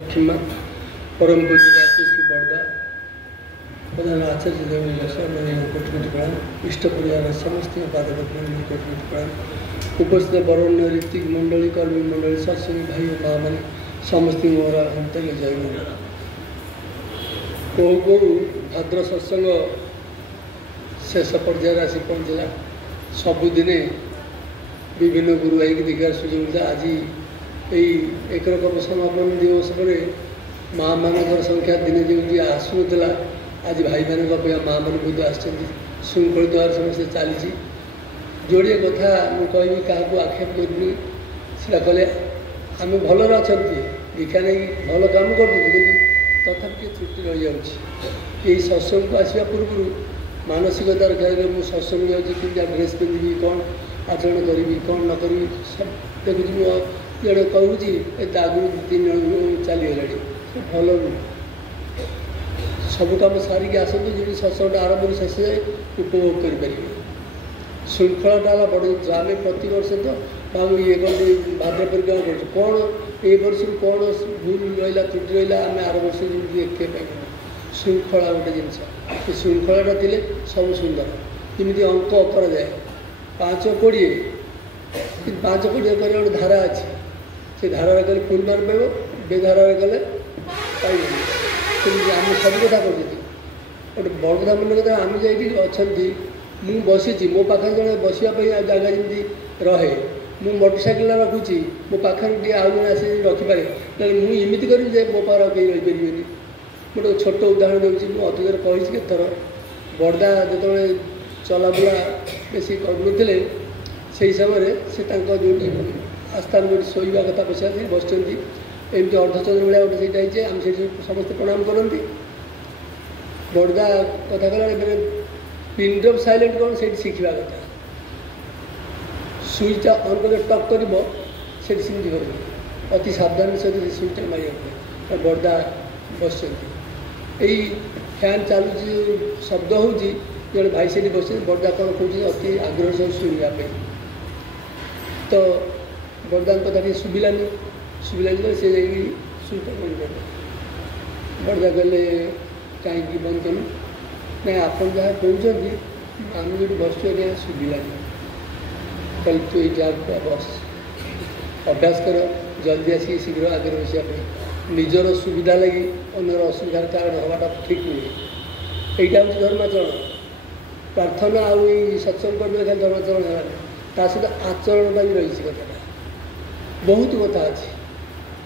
क्षमा परम पूज्यपाती श्री बड़दा प्रधान आचार्य देव कोटि प्रणाम इष्ट परिवार समस्त पादपद्म कोटि प्रणाम उपस्थित वरण ऋतिक मंडली कर्मी मंडली सत्संगी भाई और माँ मैंने समस्त मोर अंतर जय कौ भद्र सत्संग शेष पर्यायर आसी पहुँचला सबुदिने विभिन्न गुरु भाई की देखार सुजोग मिलता आज यही एक रकम समापन दिवस पर माँ मान संख्या दिने जमी आसूला आज भाई मान माँ मान बहुत आृंखलित भाव समस्त चली जोड़े कथा मुझे क्या आक्षेप करूनी से कले आम भलर अच्छा दीक्षा नहीं भल कम कर तथापि त्रुटि रही जाऊँगी सत्संग को आसवा पूर्व मानसिकता रखा मुझे सत्संग जाऊँगी ड्रेस पिंधि कौन आचरण करी कौन न करी सब देखुची जड़े कहूँ आगु तीन जन चलीगला भल सब कम सारिक आसतु जी सत्संग आरंभ शेष जाए उपभोग करें श्रृंखलाटा बड़े आम प्रत वर्ष तो बाबू ये कौन भाद्र परिक्रमा कर कौन ए वर्ष कौन भूल रहा त्रुटि रहा आम आर वर्ष देखिए पाइबू श्रृंखला गोटे जिनस श्रृंखलाटा थे सब सुंदर जमी अंक कर जाए 5-20 5 कोड़े कर गोटे धारा अच्छी से धारा गले फुल मार्क पाइब बेधारा गले पाइबनी आम सब कथा कर गोटे बड़ कथा मन कथा आम जा मु बसी मो पाखे जड़े बसापी जगह जमी रहे मु मोटरसाइकेल रखुची मो पाखे टे आउ जन आस रखिपे ना मुझे करी जे मो पाखे कहीं रहीपर गोटे छोट उदाहरण दूसरी मुझे अतीत कही केतर बड़दा जो चलाबुला बेसी करूले से समय से जो आस्थान जो शोवा कथा बसा बस एमती अर्धचंद्र भाया गोटे से आम से समस्त प्रणाम करती बड़दा कथा कला पिन ड्रप साइलेंट कौन से शिखा कथा सुईटा अन कर टक कर सिमती कर अति सावधान सहित सुईटा मारे बड़दा बस यही फैन चलुची शब्द हो जो भाई से बस बड़दा कौन कौन अति आग्रह सब शुणापी तो बड़दा कथा टे शुभिलानी शुभिलानी से सुईटा बंद कर बड़दा कहले कहीं बंद कलु ना आप जहाँ कहते आम जो बस शुभिलानी कल तू ये बस अभ्यास कर जल्दी आसिक शीघ्र आगे बसापी निजर सुविधा लगी अन्यर असुविधार कारण हवाटा ठीक नुहे यहाँ हूँ धर्माचरण प्रार्थना आउ सत्संग कर धर्माचरण है ता सहित आचरण भी रही कथा बहुत कथा अच्छी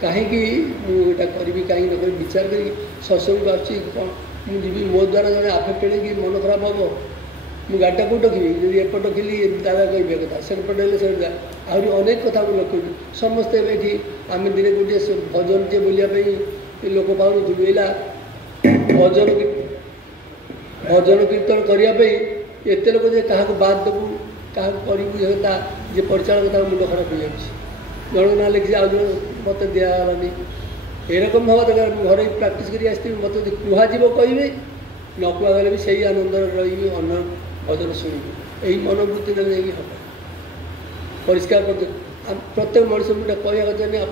कहीं मुझा करी कहीं न करी विचार करी सत्संग आसुँ मुझे मो द्वारा जड़े आफेक्टेड कि मन खराब हम मुझे गाड़ीटा कौट रखी जी एपट रखिली दादा कहे कथा सेपटे से आहरी अनेक कथा मुझे लक्ष्य समस्ते ये आम दिन गोटे भजन टे बोलियापी लोक पाला भजन भजन कीर्तन करने एत लोग जे क्या बाद देवु क्या करूँ जे परिचालक मुंड खराब हो जाए जन ना लिखी आज मत दिगलानी एरकम हवा दरकार घर प्राक्ट कर मत कहब कहे न कहगले भी सही आनंद रही अन्न भजन शुणी यही मनोवृत्ति ने हम परिष्कार कर प्रत्येक मनुष्य मुझे कहवा कथा नहीं आप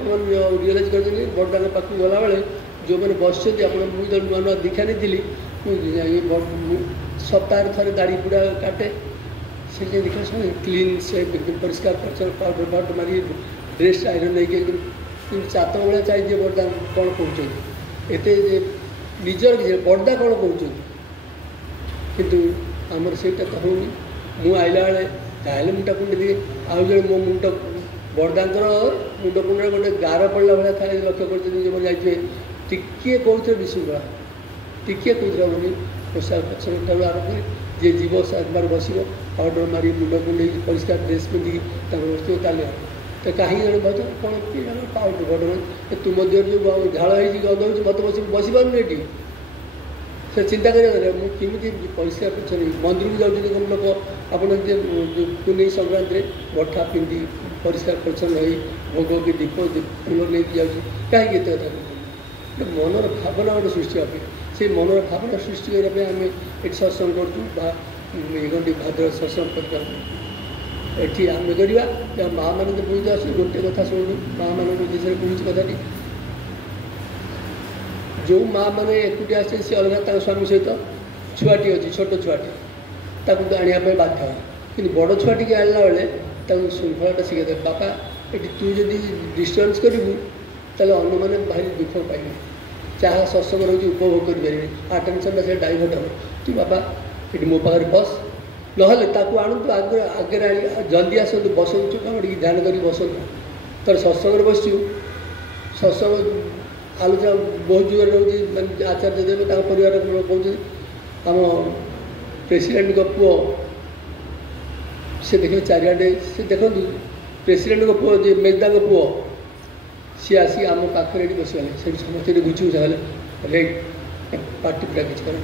रियलाइज कर बड़दा पाक गला बेले जो मैंने बस मुझे नुआ नुआ दीक्षा नहीं सप्ताह थे दाढ़ी पूरा काटे से देखा शुणे क्लीन से एकदम परिष्कार परिचय पाउडर पाउडर मारी ड्रेस आयरन नहीं एकदम चात भाया चाहिए बड़दा कौन कहते एत निजर बड़दा कौन कहते किंतु आमर से कहूनी मु आइला बेले जाए मुंडा कुंडे दिए आउ जो मो मुंड बड़दार मुंड कुंडे गोटे गार पड़ा भाया था लक्ष्य कर जाइए टिके कौन विशृंखला टिके कौन बोली पोशाक पछन ठार आरम्भ कर जी जीव बार बस पाउडर मारी मुंड कुंडे परिष्कार ड्रेस पिंधिकी बस ताले तो कहीं जन भज कौन पाउडर पाउडर तुम देह जो झाड़ गंध हो मत बस बस पारे ये से चिंता करें मुझे परिष्कार परिचन्न मंदिर को जाऊँ कम लोग आपड़ पुनई संक्रांति बठा पिंधि परिष्कार परिच्छन्न हो भोग की दीप फूल नहीं जाऊँ कहीं एत कथा मनर भावना गोटे सृष्टि हाँ से मनर भावना सृष्टि करने आम ये सत्संग कर भाद्र सत्संग कर ये आम करवा माँ मैंने तो बहुत आस गोटे कथा शुणु माँ मान विषय कहूँ कथा जो माँ मैंने एकुटिया आसे सी अलग स्वामी सहित छुआटी अच्छी छोट छुआटी ताकू तो आने बाध्य कि बड़ छुआटी की आनला बेले श्रृंखलाटा शिखे बापा ये तू जब डिस्टर्बान्स करूँ ताले अन्य मैंने भारी दुख पाइबे चाह सत्संग रोज उपभोग करेंगे आटेनसन से डाइवर्ट हम तू बापा ये मो पाखे बस ना आणु आगे आगे जल्दी आसतु बसतु कम ध्यान कर बसतु तर सत्संग बस सत्संग आलोचना बहुत जुगे रोचे आचार्य देव परिवार कहते आम प्रेसिडेंट पुओ से देखे चारिआडे से देखु प्रेसिडेंट पुओ जे मेजदा पुओ सी आसी आम पाखे बसगले से समस्त गुची गुचा रेट पार्टी पूरा किसी कर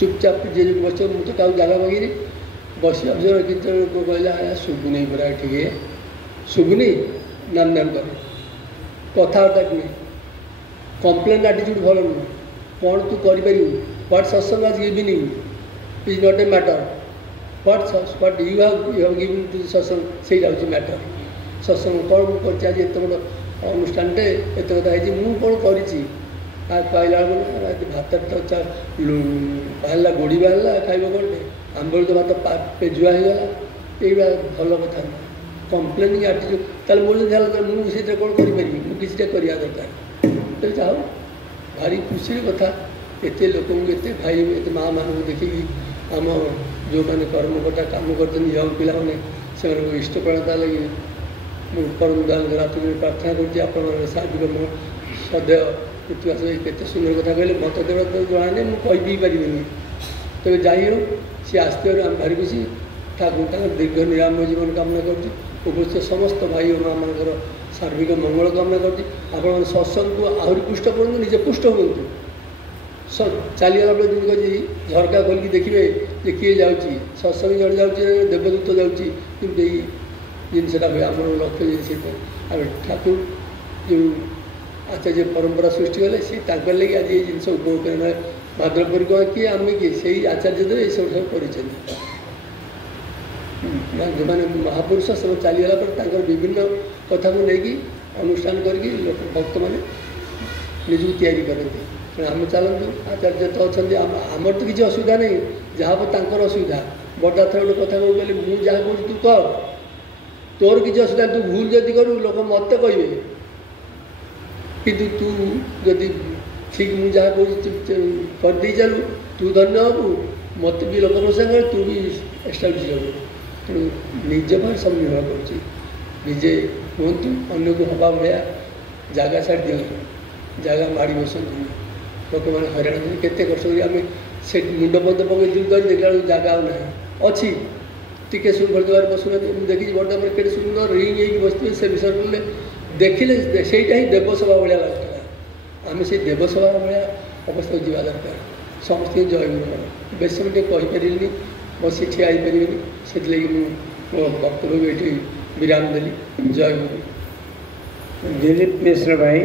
चुपचाप जे बस मुझे तो क्या जगह मांगी बस अब्जर्व कि कहला शुभुनी पूरा ठीक शुभुनी नाम नाम कर कथबार्ता कि कम्प्लेन आटीट्यूड भल नुह कौन तू कर व्हाट सत्संग आज giving is not a matter what you have given to satsang से मैटर सत्संग कौन कर एत बड़ अनुष्ठान एत कथा है कौन कर पाइला भात तो बाहर गोड़ी बाहर खाइब कौन आंबल तो भात पेजुआ होगा ये भल कथा कम्प्लेनिंग आटीट्यूड ताल मुझे मुझे कौन करी किसी करवा दरकार तो जाओ भारी खुशी कथा एत लोक एत भाई एत माँ मान देखिकी आम जो मैंने कर्मकर्ता काम करते यंग पिलाने से इष्टपणता लगे परम रात्रि प्रार्थना कर साधिक सदैव इतिहास केते सुंदर कथा कहले मत देव तो जना नहीं मुझे कही पारि तेज जाइ सी आसते भारी खुशी ठाकुर दीर्घ निरामय जीवन कामना कर उपस्थित समस्त भाई और माँ मान सार्विक मंगल कामना कर सत्संग को आहरी पुष्ट करूँ निजे पुष्ट हूँ चलीगला बेले दिन कही झरका खोलिकी देखिए जे किए जाऊँगी सत्संग जड़े जाऊँगी देवदूत जाऊँगी कि जिनसा हुए आम लक्ष्य जिन ठाकुर जो आचार्य परंपरा सृष्टि कले सी लगे आज ये जिन उपभोग कर भाद्रपुर किए आम किए से आचार्य देव ये सब कर जो मैंने महापुरुष सब चलीगला पर विभिन्न कथा को लेकिन अनुष्ठान करके लोक भक्त मैंने निजक तैयारी करते आम चलतु आचार्य तो अच्छा आमर तो किसी असुविधा नहीं जहाँ पर असुविधा बड़ा थर गोटे कथा कौन कहले मुझे जहाँ कहूँ तू कर तोर किसी असुविधा तू भूल जदि करू लोक मत कहे कि तू जदि ठीक मुझे जहाँ कहूँ करदे चलू तू धन्य हबू मत भी लोक प्रशंसा तू भी एस्टाब्लीश हबू तेणु निज पर सब निर्भर कर निजे हूँ अन्न को हवा भाया जगह छाड़ दिखाँ जगह माड़ी बसतु लोक मैंने हईराण केते कष्ट आम से मुंड बंद पकड़ धर देखला जगह ना अच्छी टी सुंदर द्वार बसुना मुझे देखी बड़ा पर के सुंदर रिंग हो बसते से विसर्जन देखिले से ही देवसभा भाया लगता आम से देवसभा भाया अवस्था जावा दरकार समस्त जय गुरु बेस मुझे कहीपरि बस ठिया पारे से मो वक्तव्य ये विराम देली जय गुरु दिलीप मिश्र भाई।